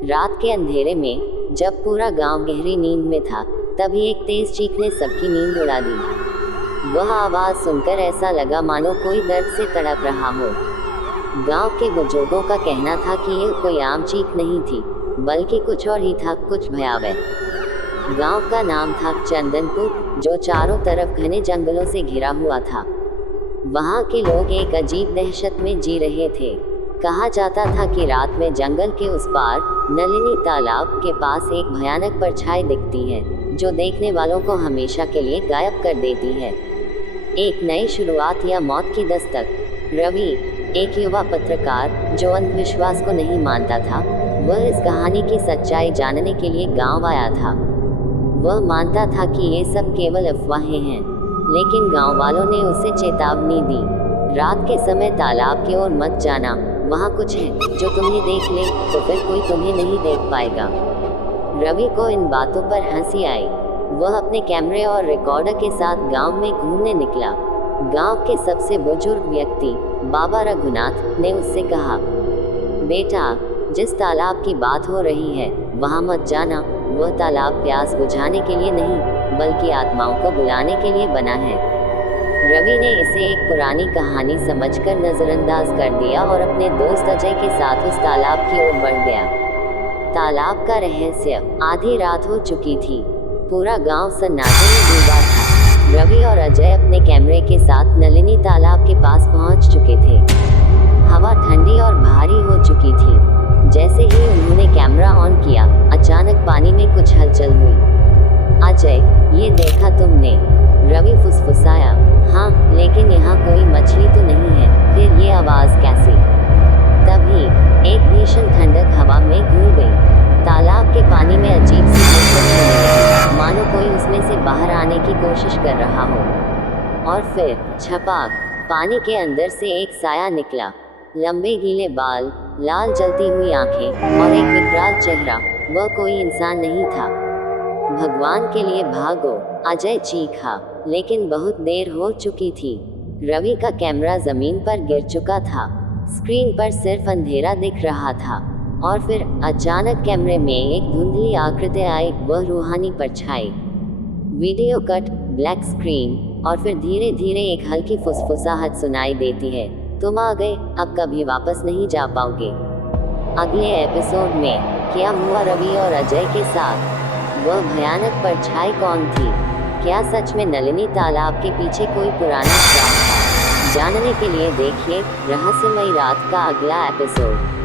रात के अंधेरे में जब पूरा गांव गहरी नींद में था, तभी एक तेज चीख ने सबकी नींद उड़ा दी। वह आवाज सुनकर ऐसा लगा मानो कोई दर्द से तड़प रहा हो। गांव के बुजुर्गों का कहना था कि यह कोई आम चीख नहीं थी, बल्कि कुछ और ही था, कुछ भयावह। गांव का नाम था चंदनपुर, जो चारों तरफ घने जंगलों से घिरा हुआ था। वहां के लोग एक अजीब दहशत में जी रहे थे। कहा जाता था कि रात में जंगल के उस पार नलिनी तालाब के पास एक भयानक परछाई दिखती है, जो देखने वालों को हमेशा के लिए गायब कर देती है। एक नई शुरुआत या मौत की दस्तक। रवि, एक युवा पत्रकार जो अंधविश्वास को नहीं मानता था, वह इस कहानी की सच्चाई जानने के लिए गांव आया था। वह मानता था कि ये सब केवल अफवाहें हैं, लेकिन गांव वालों ने उसे चेतावनी दी, रात के समय तालाब की ओर मत जाना, वहाँ कुछ है जो तुम्हें देख ले तो फिर कोई तुम्हें नहीं देख पाएगा। रवि को इन बातों पर हंसी आई। वह अपने कैमरे और रिकॉर्डर के साथ गांव में घूमने निकला। गांव के सबसे बुजुर्ग व्यक्ति बाबा रघुनाथ ने उससे कहा, बेटा, जिस तालाब की बात हो रही है वहाँ मत जाना। वह तालाब प्यास बुझाने के लिए नहीं, बल्कि आत्माओं को बुलाने के लिए बना है। रवि ने इसे एक पुरानी कहानी समझकर नजरअंदाज कर दिया और अपने दोस्त अजय के साथ उस तालाब की ओर बढ़ गया। तालाब का रहस्य। आधी रात हो चुकी थी, पूरा गांव सन्नाटे में डूबा था। रवि और अजय अपने कैमरे के साथ नलिनी तालाब के पास पहुंच चुके थे। हवा ठंडी और भारी हो चुकी थी। जैसे ही उन्होंने कैमरा ऑन किया, अचानक पानी में कुछ हलचल हुई। अजय, ये देखा तुमने? रवि फुसफुसाया। हाँ, लेकिन यहाँ कोई मछली तो नहीं है। फिर ये आवाज़ कैसे? तभी एक भीषण ठंडक हवा में घुल गई। तालाब के पानी में अजीब सी हलचल होने लगी, मानो कोई उसमें से बाहर आने की कोशिश कर रहा हो। और फिर छपाक, पानी के अंदर से एक साया निकला। लंबे गीले बाल, लाल जलती हुई आंखें और एक विकराल चेहरा। वह कोई इंसान नहीं था। भगवान के लिए भागो, अजय चीखा, लेकिन बहुत देर हो चुकी थी। रवि का कैमरा जमीन पर गिर चुका था। स्क्रीन पर सिर्फ अंधेरा दिख रहा था। और फिर अचानक कैमरे में एक धुंधली आकृति आई, वह रूहानी परछाई। वीडियो कट, ब्लैक स्क्रीन, और फिर धीरे धीरे एक हल्की फुसफुसाहट सुनाई देती है, तुम आ गए, अब कभी वापस नहीं जा पाओगे। अगले एपिसोड में क्या हुआ रवि और अजय के साथ? वह भयानक परछाई कौन थी? क्या सच में नलिनी तालाब के पीछे कोई पुराना राज था? जानने के लिए देखिए रहस्यमयी रात का अगला एपिसोड।